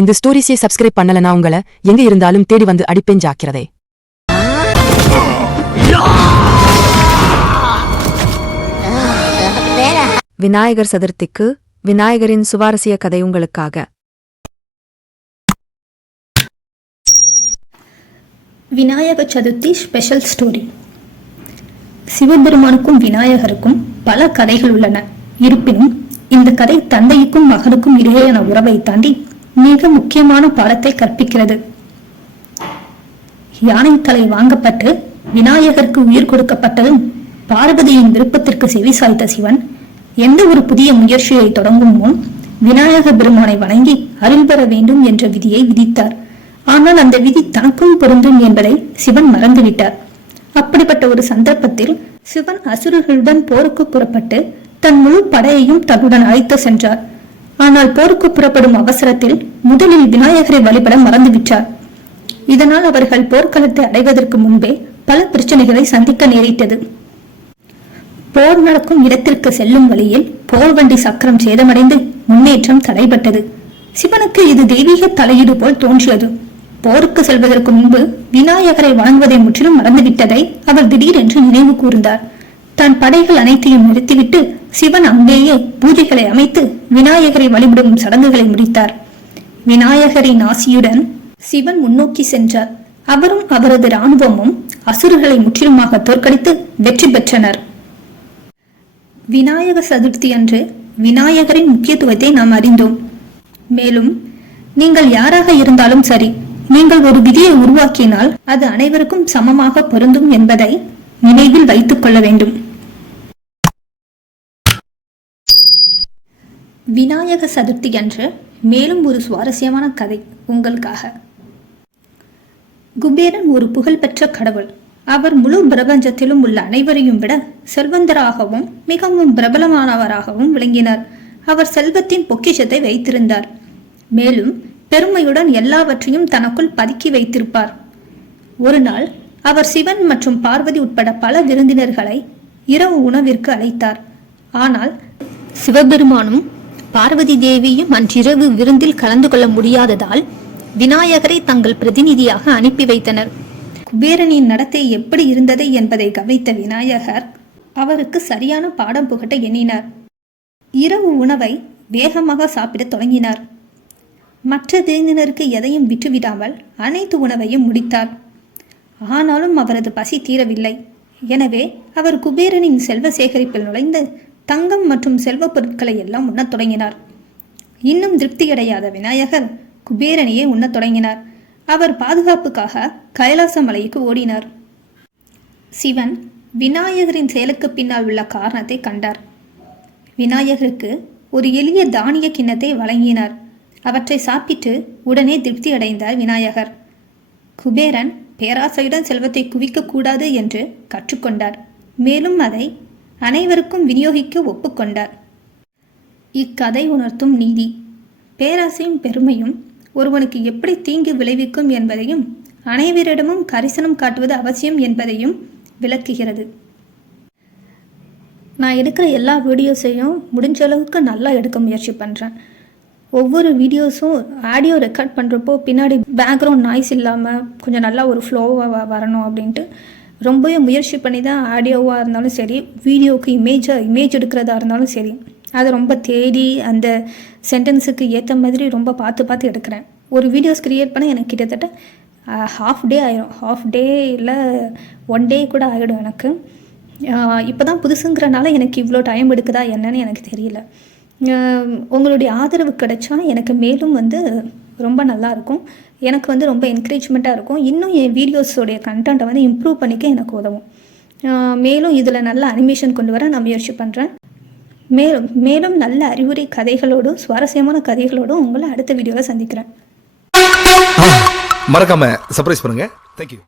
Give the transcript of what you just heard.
இந்த ஸ்டோரிஸை சப்ஸ்கிரைப் பண்ணலனா உங்களை எங்க இருந்தாலும் தேடி வந்து அடிப்பேன் ஜாக்கிரதை. விநாயகர் சதுர்த்திக்கு விநாயகரின் சுவாரஸ்ய கதை உங்களுக்காக. விநாயக சதுர்த்தி ஸ்பெஷல் ஸ்டோரி சிவபெருமானுக்கும் விநாயகருக்கும் பல கதைகள் உள்ளன. இருப்பினும் இந்த கதை தந்தைக்கும் மகனுக்கும் இடையேயான உறவை தாண்டி மிக முக்கியமான பாடத்தை கற்பிக்கிறது. யானை தலை வாங்கப்பட்டு விநாயகருக்கு உயிர் கொடுக்கப்பட்டதும் பார்வதியின் விருப்பத்திற்கு செவி சாய்த்த சிவன் எந்த ஒரு புதிய முயற்சியை தொடங்கும் முன் விநாயக பெருமானை வணங்கி அருள் பெற வேண்டும் என்ற விதியை விதித்தார். ஆனால் அந்த விதி தனக்கும் பொருந்தும் என்பதை சிவன் மறந்துவிட்டார். அப்படிப்பட்ட ஒரு சந்தர்ப்பத்தில் சிவன் அசுரர்களுடன் போருக்கு புறப்பட்டு தன் முழு படையையும் தன்னுடன் அழைத்து சென்றார். ஆனால் போருக்கு புறப்படும் அவசரத்தில் முதலில் விநாயகரை வழிபட மறந்துவிட்டார். இதனால் அவர்கள் போர்க்களத்தை அடைவதற்கு முன்பே பல பிரச்சனைகளை சந்திக்க நேரிட்டது. போர் நடக்கும் இடத்திற்கு செல்லும் வழியில் போர் வண்டி சக்கரம் சேதமடைந்து முன்னேற்றம் தடைபட்டது. சிவனுக்கு இது தெய்வீக தலையீடு போல் தோன்றியது. போருக்கு செல்வதற்கு முன்பு விநாயகரை வணங்குவதை முற்றிலும் மறந்துவிட்டதை அவர் திடீரென்று நினைவு கூர்ந்தார். தன் படைகள் அனைத்தையும் நிறுத்திவிட்டு சிவன் அங்கேயே பூஜைகளை அமைத்து விநாயகரை வழிபடும் சடங்குகளை முடித்தார். விநாயகரின் ஆசியுடன் சிவன் முன்னோக்கி சென்றார் அவரும் அவரது இராணுவமும் அசுரர்களை முற்றிலுமாக தோற்கடித்து வெற்றி பெற்றனர். விநாயக சதுர்த்தி அன்று விநாயகரின் முக்கியத்துவத்தை நாம் அறிந்தோம். மேலும் நீங்கள் யாராக இருந்தாலும் சரி நீங்கள் ஒரு விதியை உருவாக்கினால் அது அனைவருக்கும் சமமாக பொருந்தும் என்பதை நினைவில் வைத்துக் கொள்ள வேண்டும். விநாயக சதுர்த்தி அன்று மேலும் ஒரு சுவாரஸ்யமான கதை உங்களுக்காக. குபேரன் ஒரு புகழ்பெற்ற கடவுள். அவர் முழு பிரபஞ்சத்திலும் உள்ள அனைவரையும் விட செல்வந்தராகவும் மிகவும் பிரபலமானவராகவும் விளங்கினார். அவர் செல்வத்தின் பொக்கிஷத்தை வைத்திருந்தார். மேலும் பெருமையுடன் எல்லாவற்றையும் தனக்குள் பதுக்கி வைத்திருப்பார். ஒரு நாள் அவர் சிவன் மற்றும் பார்வதி உட்பட பல விருந்தினர்களை இரவு உணவிற்கு அழைத்தார். ஆனால் சிவபெருமானும் பார்வதி தேவியும் அன்றிரவு விருந்தில் கலந்து கொள்ள முடியாததால் விநாயகரை தங்கள் பிரதிநிதியாக அனுப்பி வைத்தனர். குபேரனின் நடத்தை எப்படி இருந்தது என்பதை கவனித்த விநாயகர் அவருக்கு சரியான பாடம் புகட்ட எண்ணினார். இரவு உணவை வேகமாக சாப்பிடத் தொடங்கினார். மற்ற விருந்தினருக்கு எதையும் விட்டுவிடாமல் அனைத்து உணவையும் முடித்தார். ஆனாலும் அவரது பசி தீரவில்லை. எனவே அவர் குபேரனின் செல்வ சேகரிப்பில் நுழைந்து தங்கம் மற்றும் செல்வப் பொருட்களை எல்லாம் உண்ணத் தொடங்கினார். இன்னும் திருப்தியடையாத விநாயகர் குபேரனையே உண்ணத் தொடங்கினார். அவர் பாதுகாப்புக்காக கைலாச மலைக்கு ஓடினார். சிவன் விநாயகரின் செயலுக்கு பின்னால் உள்ள காரணத்தை கண்டார். விநாயகருக்கு ஒரு எளிய தானிய கிண்ணத்தை வழங்கினார். அவற்றை சாப்பிட்டு உடனே திருப்தி அடைந்தார் விநாயகர். குபேரன் பேராசையுடன் செல்வத்தை குவிக்கக்கூடாது என்று கற்றுக்கொண்டார். மேலும் அதை அனைவருக்கும் விநியோகிக்க ஒப்புக்கொண்டார். இக்கதை உணர்த்தும் நீதி. பேராசையும் பெருமையும் ஒருவனுக்கு எப்படி தீங்கு விளைவிக்கும் என்பதையும் அனைவரிடமும் கரிசனம் காட்டுவது அவசியம் என்பதையும் விளக்குகிறது. நான் எடுக்கிற எல்லா வீடியோஸையும் முடிஞ்ச அளவுக்கு நல்லா எடுக்க முயற்சி பண்ணுறேன் ஒவ்வொரு வீடியோஸும் ஆடியோ ரெக்கார்ட் பண்ணுறப்போ பின்னாடி பேக்ரவுண்ட் நாய்ஸ் இல்லாமல் கொஞ்சம் நல்லா ஒரு ஃப்ளோவாக வரணும் அப்படின்ட்டு ரொம்பவே முயற்சி பண்ணி தான் ஆடியோவாக இருந்தாலும் சரி வீடியோவுக்கு இமேஜாக இமேஜ் எடுக்கிறதா இருந்தாலும் சரி அதை ரொம்ப தேடி அந்த சென்டென்ஸுக்கு ஏற்ற மாதிரி ரொம்ப பார்த்து பார்த்து எடுக்கிறேன். ஒரு வீடியோஸ் க்ரியேட் பண்ண எனக்கு கிட்டத்தட்ட ஹாஃப் டே ஆயிரும். ஹாஃப் டே இல்லை ஒன் டே கூட ஆகிடும் எனக்கு. இப்போ தான் புதுசுங்கிறனால எனக்கு இவ்வளோ டைம் எடுக்குதா என்னன்னு எனக்கு தெரியல. உங்களுடைய ஆதரவு கிடைச்சா எனக்கு மேலும் வந்து ரொம்ப நல்லா இருக்கும் எனக்கு வந்து ரொம்ப என்கரேஜ்மெண்ட்டாக இருக்கும். இன்னும் என் வீடியோஸோடைய கண்டென்ட்டை வந்து இம்ப்ரூவ் பண்ணிக்க எனக்கு உதவும். மேலும் இதில் நல்ல அனிமேஷன் கொண்டு வர நான் முயற்சி பண்ணுறேன் மேலும் மேலும் நல்ல அறிவுரை கதைகளோடும் சுவாரஸ்யமான கதைகளோடும் உங்களை அடுத்த வீடியோவில் சந்திக்கிறேன். மறக்காம சர்ப்ரைஸ் பண்ணுங்க. தேங்க்யூ